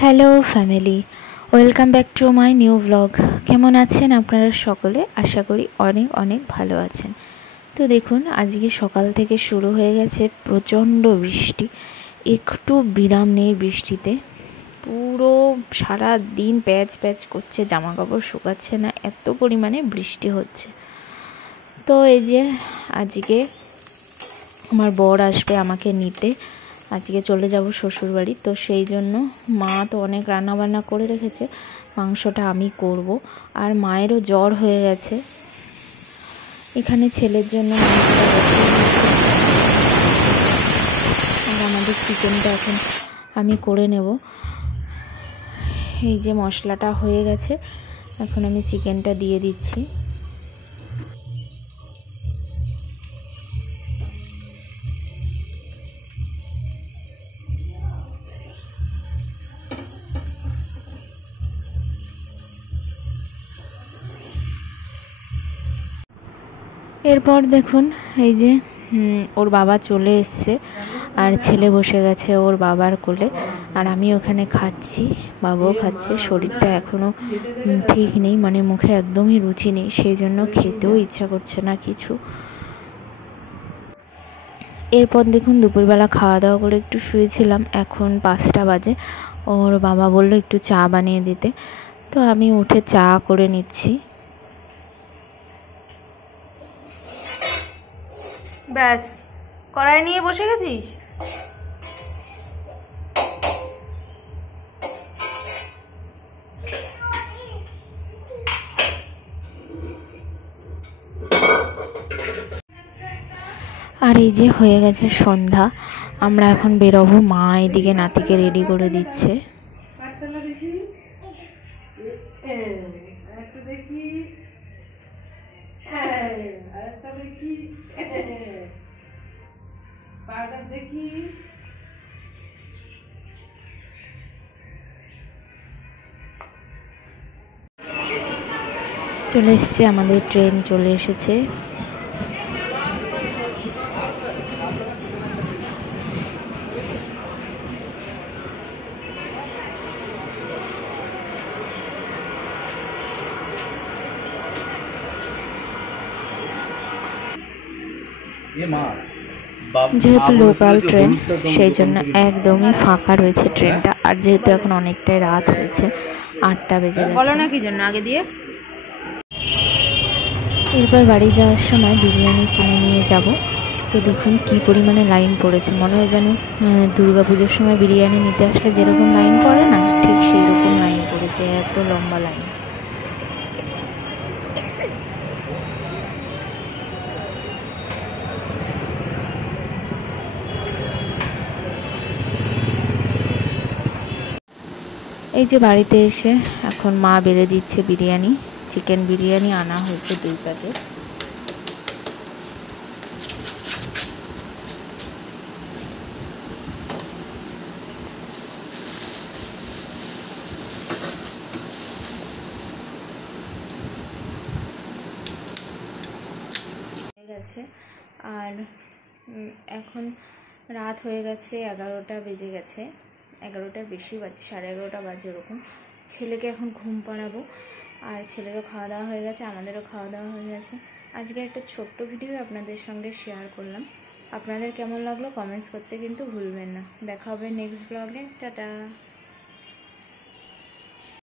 Hello family, welcome back to my new blog. কেমন আছেন আপনারা সকলে? আশা করি অনেক অনেক ভালো আছেন। তো দেখুন, আজকে সকাল থেকে শুরু হয়ে গেছে প্রচণ্ড বৃষ্টি। একটু বিরাম নেই বৃষ্টিতে। পুরো সারা দিন প্যাচ প্যাচ করছে, জামা কাপড় শুকাচ্ছে না, এত পরিমাণে বৃষ্টি হচ্ছে। তো এই যে আজকে আমার বর আসবে আমাকে নিতে। আজকে চলে যাব শ্বশুরবাড়ি, তো সেই জন্য মা তো অনেক রান্নাবান্না করে রেখেছে, মাংসটা আমি করব। আর মায়েরও জ্বর হয়ে গেছে। এখানে ছেলের জন্য মাংসটা আর আমাদের চিকেনটা এখন আমি করে নেব। এই যে মশলাটা হয়ে গেছে, এখন আমি চিকেনটা দিয়ে দিচ্ছি। এরপর দেখুন, এই যে ওর বাবা চলে এসছে আর ছেলে বসে গেছে ওর বাবার কোলে, আর আমি ওখানে খাচ্ছি, বাবাও খাচ্ছে। শরীরটা এখনও ঠিক নেই, মানে মুখে একদমই রুচি নেই, সেই জন্য খেতেও ইচ্ছা করছে না কিছু। এরপর দেখুন, দুপুরবেলা খাওয়া দাওয়া করে একটু শুয়েছিলাম, এখন 5টা বাজে। ওর বাবা বললো একটু চা বানিয়ে দিতে, তো আমি উঠে চা করে নিচ্ছি। ব্যাস, কড়াই নিয়ে বসে গেছিস? আর এই যে হয়ে গেছে সন্ধ্যা, আমরা এখন বেরোবো। মা এদিকে নাতিকে রেডি করে দিচ্ছে। চলে এসছে, আমাদের ট্রেন চলে এসেছে। যেহেতু লোকাল ট্রেন, সেই জন্য একদমই ফাঁকা রয়েছে ট্রেনটা। আর যেহেতু এখন অনেকটাই রাত হয়েছে, 8টা বেজে গেছে। বলো না কি জন্য আগে দিয়ে। এরপর বাড়ি যাওয়ার সময় বিরিয়ানি কিনে নিয়ে যাব। তো দেখুন কি পরিমাণে লাইন পড়েছে, মনে হয় যেন দুর্গাপুজোর সময় বিরিয়ানি নিতে আসলে যেরকম লাইন পড়ে না, ঠিক সেই রকম লাইন পড়েছে, এত লম্বা লাইন। এই যে বাড়িতে এসে এখন মা বেড়ে দিচ্ছে বিরিয়ানি। চিকেন বিরিয়ানি আনা হয়েছে 2 প্যাকেট। গেছে আর এখন রাত হয়ে গেছে, 11টা বেজে গেছে, 11টার বেশি বাজে, 11:30 বাজে ওরকম। ছেলেকে এখন ঘুম পাড়াবো, আর ছেলেরও খাওয়া দাওয়া হয়ে গেছে, আমাদেরও খাওয়া দাওয়া হয়ে গেছে। আজকে একটা ছোট্ট ভিডিও আপনাদের সঙ্গে শেয়ার করলাম। আপনাদের কেমন লাগলো কমেন্টস করতে কিন্তু ভুলবেন না। দেখা হবে নেক্সট ব্লগে। টাটা।